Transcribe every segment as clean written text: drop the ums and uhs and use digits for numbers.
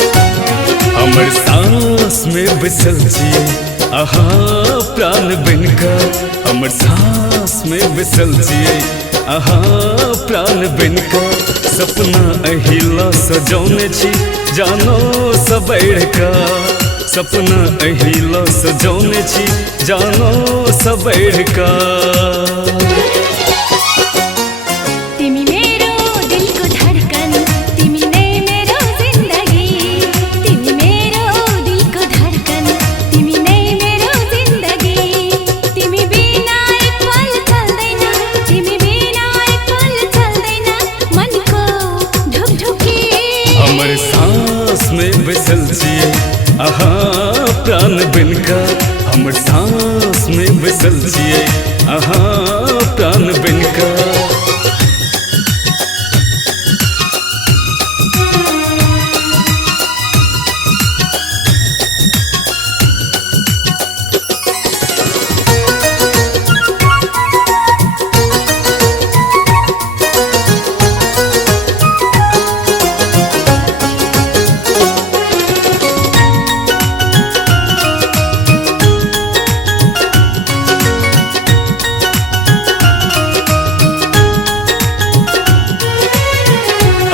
हमर सांस में बसल छिए आहा प्राण बिनका हमर सांस में बसल छिए आहा प्राण बिनका सपना अहिला सजौने छी जानो सबैर का सपना अहिला सजौने छी जानो सबैर का हमर सांस में बसल छिए आहा प्राण बिनका हमर सांस में बसल छिए आहा प्राण बिनका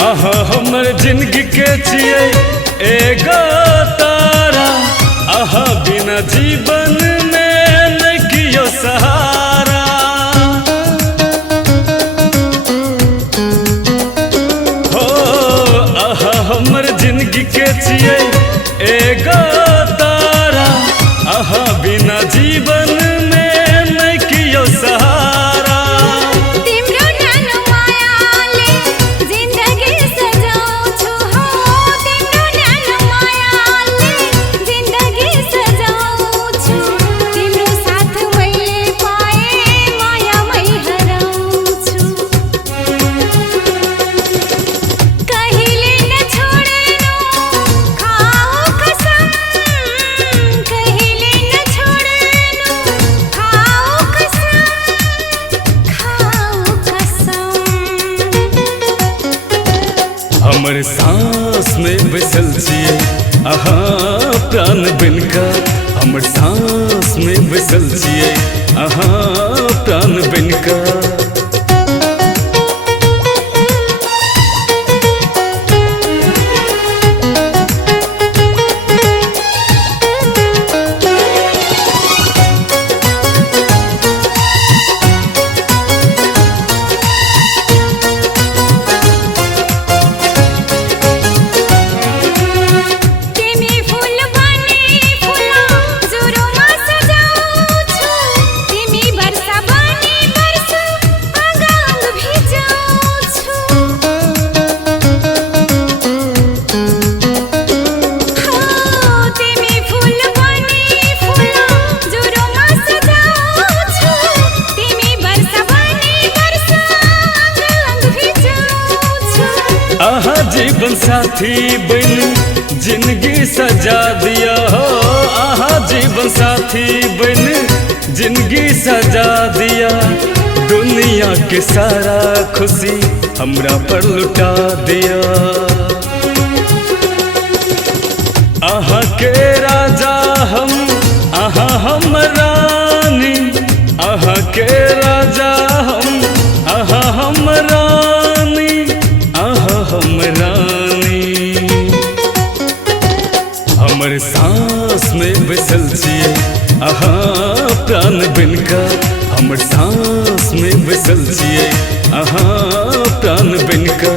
आहा हमर जिंदगी के छिए एगो तारा आहा बिना जीवन में नहीं कियो सहारा हो आहा हमर जिंदगी के छिए एगो तारा आहा बिना जीवन में नहीं कियो सहारा हमर सांस में बसल छिए आहा प्राण बिनका हमर सांस में बसल छिए आहा प्राण बिनका आहा जीवन साथी बन जिंदगी सजा दिया हो आहा जीवन साथी बन जिंदगी सजा दिया दुनिया के सारा खुशी हमरा पर लुटा दिया आहा के राजा हम आहा हम रानी आहा के राजा हम आहा हम रानी आहा हम रानी हमर सांस में बसल छिए आहा प्राण बिनका हमर सांस में बसल छिए आहा प्राण बिनका।